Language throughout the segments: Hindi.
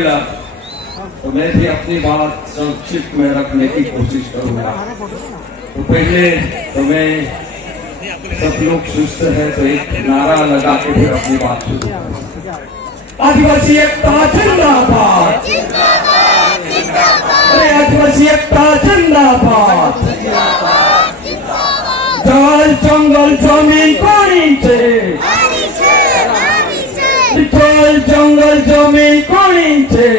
मिला तो मैं भी अपनी बात संक्षिप्त में रखने की कोशिश करूंगा। तो पहले तो मैं सब लोग सुस्त है तो एक नारा लगा के फिर अपनी बात शुरू करूंगा। आदिवासी एकता जिंदाबाद, अरे आदिवासी एकता जिंदाबाद। जल जंगल जमीन कोणींचे, जल जंगल जमीन कोणींचे,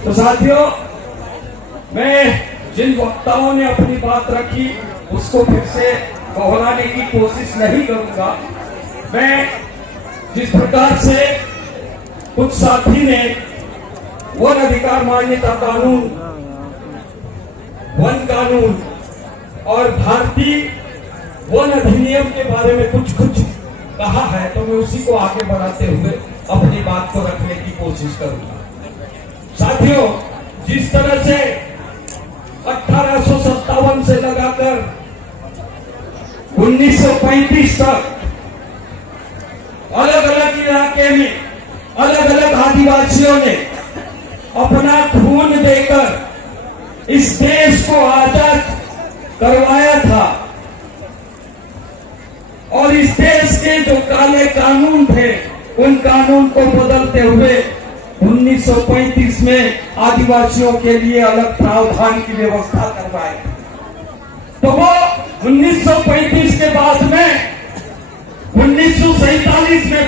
तो साथियों, मैं जिन वक्ताओं ने अपनी बात रखी उसको फिर से दोहराने की कोशिश नहीं करूंगा। मैं जिस प्रकार से कुछ साथी ने वन अधिकार मान्यता कानून, वन कानून और भारतीय वन अधिनियम के बारे में कुछ कहा है, तो मैं उसी को आगे बढ़ाते हुए अपनी बात को रखने की कोशिश करूंगा। साथियों, जिस तरह से 1857 से लगाकर 1935 तक अलग अलग इलाके में अलग अलग आदिवासियों ने अपना खून देकर इस देश को आजाद करवाया था और इस देश के जो काले कानून थे उन कानून को बदलते हुए 1935 में आदिवासियों के लिए अलग प्रावधान की व्यवस्था करवाई। तो वो 1935 के बाद में 1947 में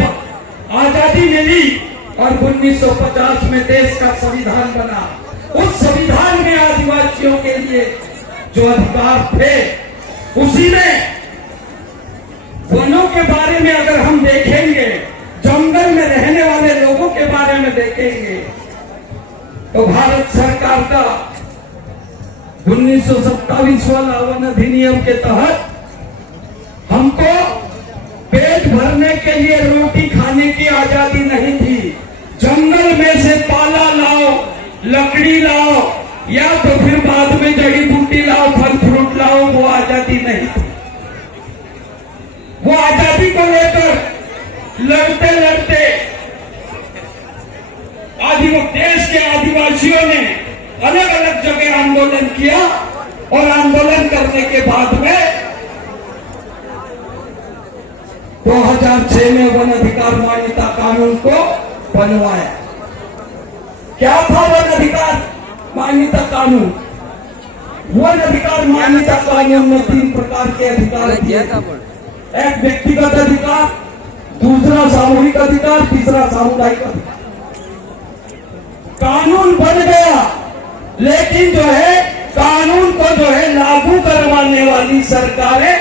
आजादी मिली और 1950 में देश का संविधान बना। उस संविधान में आदिवासियों के लिए जो अधिकार थे, उसी में वनों के बारे में अगर हम देखेंगे, जंगल में रहने वाले लोगों के बारे में देखेंगे, तो भारत सरकार का 1927 वाला वन अधिनियम के तहत हमको पेट भरने के लिए रोटी खाने की आजादी नहीं थी। जंगल में से पाला लाओ, लकड़ी लाओ या तो फिर बाद में जड़ी बूटी लाओ, फल फ्रूट लाओ, वो आजादी नहीं थी। वो आजादी को लेकर लड़ते लड़ते देश के आदिवासियों ने अलग अलग जगह आंदोलन किया और आंदोलन करने के बाद में 2006 में वन अधिकार मान्यता कानून को बनवाया। क्या था वन अधिकार मान्यता कानून? वन अधिकार मान्यता कानून में 3 प्रकार के अधिकार दिए। एक व्यक्तिगत अधिकार, दूसरा सामूहिक अधिकार, तीसरा सामुदायिक अधिकार। कानून बन गया, लेकिन जो है कानून को जो है लागू करवाने वाली सरकारें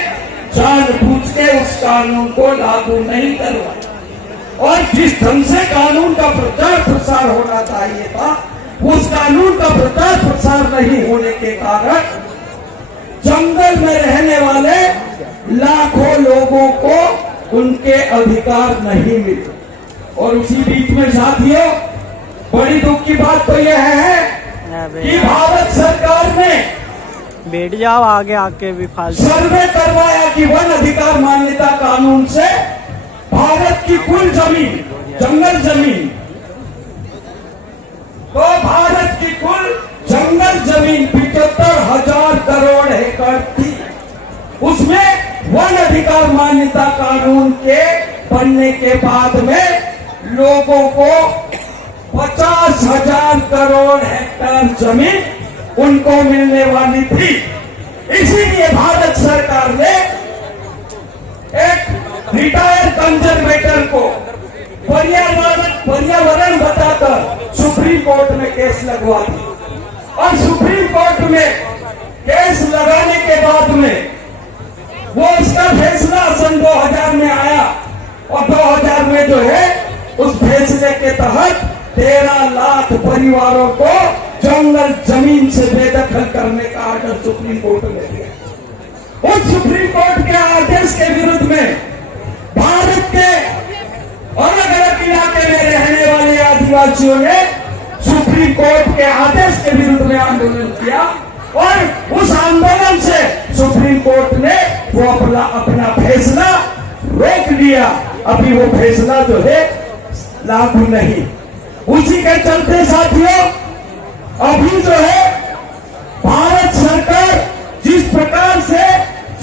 जानबूझ के उस कानून को लागू नहीं करवाई और जिस ढंग से कानून का प्रचार प्रसार होना चाहिए था, उस कानून का प्रचार प्रसार नहीं होने के कारण जंगल में रहने वाले लाखों लोगों को उनके अधिकार नहीं मिले। और उसी बीच में साथियों, बड़ी दुख की बात तो यह है कि भारत सरकार ने बैठ जाओ आगे आके भी फालतू सर्वे करवाया कि वन अधिकार मान्यता कानून से भारत की कुल जमीन, जंगल जमीन, तो भारत की कुल जंगल जमीन 75,000 करोड़ एकड़ थी। उसमें वन अधिकार मान्यता कानून के बनने के बाद में लोगों को 50,000 करोड़ हेक्टेयर जमीन उनको मिलने वाली थी। इसीलिए भारत सरकार ने एक रिटायर्ड कंजर्वेटर को पर्यावरण बताकर सुप्रीम कोर्ट में केस लगवा दी और सुप्रीम कोर्ट में केस लगाने के बाद में वो इसका फैसला सन 2000 में आया और 2000 में जो है उस फैसले के तहत 13 लाख परिवारों को जंगल जमीन से बेदखल करने का आर्डर सुप्रीम कोर्ट ने दिया। उस सुप्रीम कोर्ट के आदेश के विरुद्ध में भारत के अलग अलग इलाके में रहने वाले आदिवासियों ने सुप्रीम सुप्रीम कोर्ट के आदेश के विरुद्ध में आंदोलन किया और उस आंदोलन से सुप्रीम कोर्ट ने वो अपना फैसला रोक लिया। अभी वो फैसला जो है लागू नहीं। उसी के चलते साथियों अभी जो है भारत सरकार जिस प्रकार से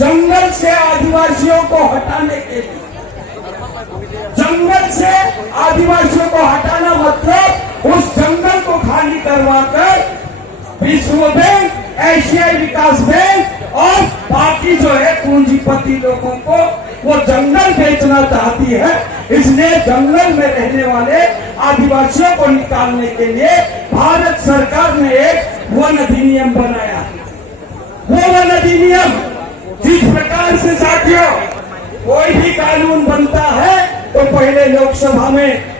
जंगल से आदिवासियों को हटाने के लिए, जंगल से आदिवासियों को हटाना मतलब उस जंगल को खाली करवाकर विश्व बैंक, एशियाई विकास बैंक और बाकी जो है पूंजीपति लोगों को वो जंगल बेचना चाहती है। इसलिए जंगल में रहने वाले आदिवासियों को निकालने के लिए भारत सरकार ने एक वन अधिनियम बनाया। वो वन अधिनियम जिस प्रकार से साथियों कोई भी कानून बनता है तो पहले लोकसभा में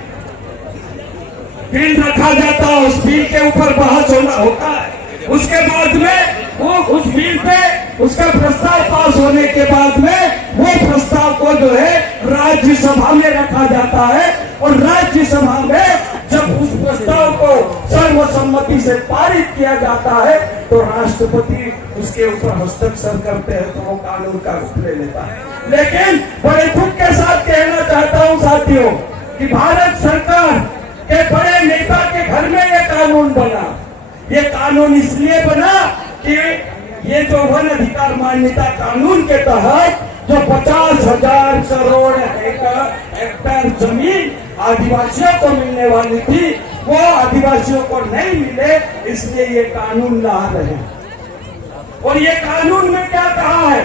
बिल रखा जाता है, उस बिल के ऊपर बहस होता है, उसके बाद में वो उस बिल पे उसका प्रस्ताव पास होने के बाद में वो प्रस्ताव को जो है राज्यसभा में रखा जाता है और राज्यसभा में जब उस प्रस्ताव को सर्वसम्मति से पारित किया जाता है तो राष्ट्रपति उसके ऊपर हस्ताक्षर करते हैं तो वो कानून का रूप ले लेता है। लेकिन बड़े दुख के साथ कहना चाहता हूं साथियों कि भारत सरकार के बड़े नेता के घर में ये कानून बना। ये कानून इसलिए बना कि ये जो वन अधिकार मान्यता कानून के तहत जो 50,000 करोड़ हेक्टेयर जमीन आदिवासियों को मिलने वाली थी वो आदिवासियों को नहीं मिले, इसलिए ये कानून ला रहे हैं। और ये कानून में क्या कहा है?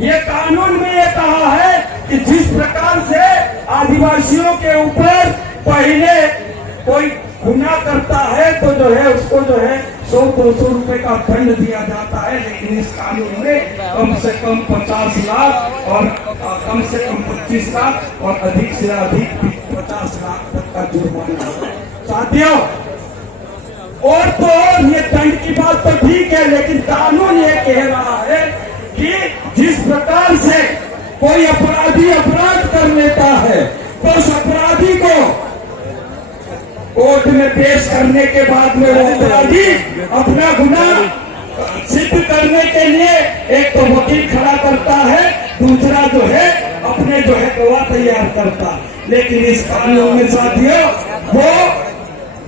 ये कानून में ये कहा है कि जिस प्रकार से आदिवासियों के ऊपर पहले कोई गुनाह करता है तो जो है उसको जो है 100-200 रुपए का दंड दिया जाता है, लेकिन इस कानून में कम से कम 50 लाख और कम से कम 25 लाख और अधिक से अधिक 50 लाख तक का जुर्माना। साथियों और तो और ये दंड की बात तो ठीक है, लेकिन कानून ये कह रहा है कि जिस प्रकार से कोई अपराधी अपराध कर लेता है तो उस अपराधी को कोर्ट में पेश करने के बाद में वो अपराधी अपना गुनाह सिद्ध करने के लिए एक तो वकील खड़ा करता है, दूसरा जो है अपने जो है गवाह तैयार करता। लेकिन इस कानून में साथियों वो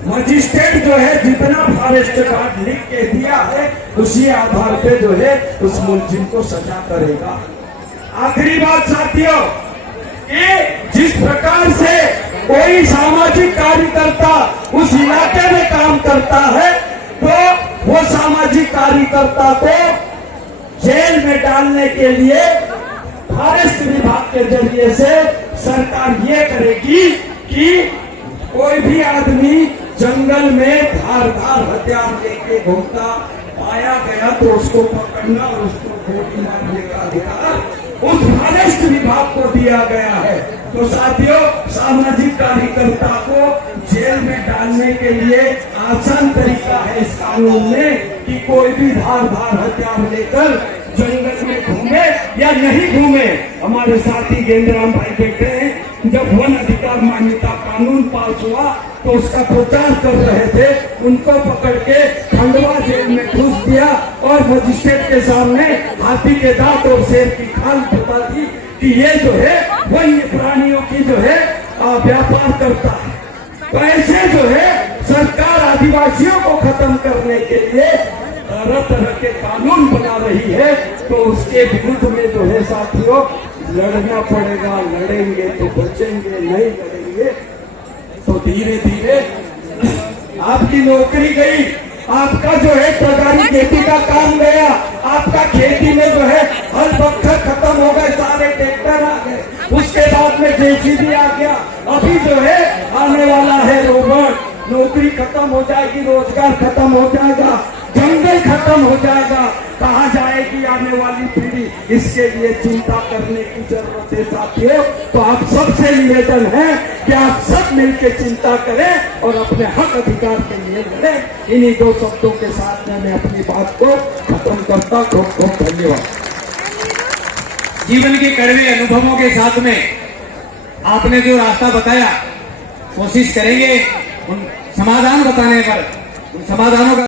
मजिस्ट्रेट जो है जितना फॉरेस्ट गार्ड लिख के दिया है उसी आधार पे जो है उस मुलजिम को सजा करेगा। आखिरी बात साथियों कि जिस प्रकार से कोई सामाजिक कार्यकर्ता उस इलाके में काम करता है तो वो सामाजिक कार्यकर्ता को जेल में डालने के लिए फॉरेस्ट विभाग के जरिए से सरकार ये करेगी कि कोई भी आदमी जंगल में धारदार हथियार लेके घूमता पाया गया तो उसको पकड़ना और उसको गोली मारने का अधिकार उस फॉरेस्ट विभाग को दिया गया है। तो साथियों सामाजिक कार्यकर्ता को जेल में डालने के लिए आसान तरीका है इस कानून में कि कोई भी धारदार हथियार लेकर जंगल में घूमे या नहीं घूमे। हमारे साथी गेंद्राम भाई बैठे हैं, जब वन अधिकार मान्यता कानून पास हुआ तो उसका प्रचार कर रहे थे, उनको पकड़ के खंडवा जेल में घुस दिया और मजिस्ट्रेट के सामने हाथी के दांत और शेर की खाल बता दी कि ये जो है वन्य प्राणियों की जो है व्यापार करता है। तो ऐसे जो है सरकार आदिवासियों को खत्म करने के लिए तरह तरह के कानून बना रही है, तो उसके विरुद्ध में जो है साथियों लड़ना पड़ेगा। लड़ेंगे तो बचेंगे, नहीं लड़ेंगे तो धीरे धीरे आपकी नौकरी गई, आपका जो है पगारी खेती का काम गया, आपका खेती में जो है हल पत्थर खत्म हो गए, सारे ट्रैक्टर आ गए, उसके बाद में जेसीबी आ गया, अभी जो है आने वाला है रोबोट। नौकरी खत्म हो जाएगी, रोजगार खत्म हो जाएगा, जंगल खत्म हो जाएगा, कहाँ जाएगी आने वाली पीढ़ी? इसके लिए चिंता करने की जरूरत है साथियों। तो आप सबसे निवेदन है कि आप सब मिलकर चिंता करें और अपने हक अधिकार के लिए लड़ें। इन्हीं दो शब्दों के साथ में मैं अपनी बात को खत्म करता। खूब खूब धन्यवाद। जीवन के कड़वे अनुभवों के साथ में आपने जो रास्ता बताया, कोशिश करेंगे उन समाधान बताने पर, उन समाधानों का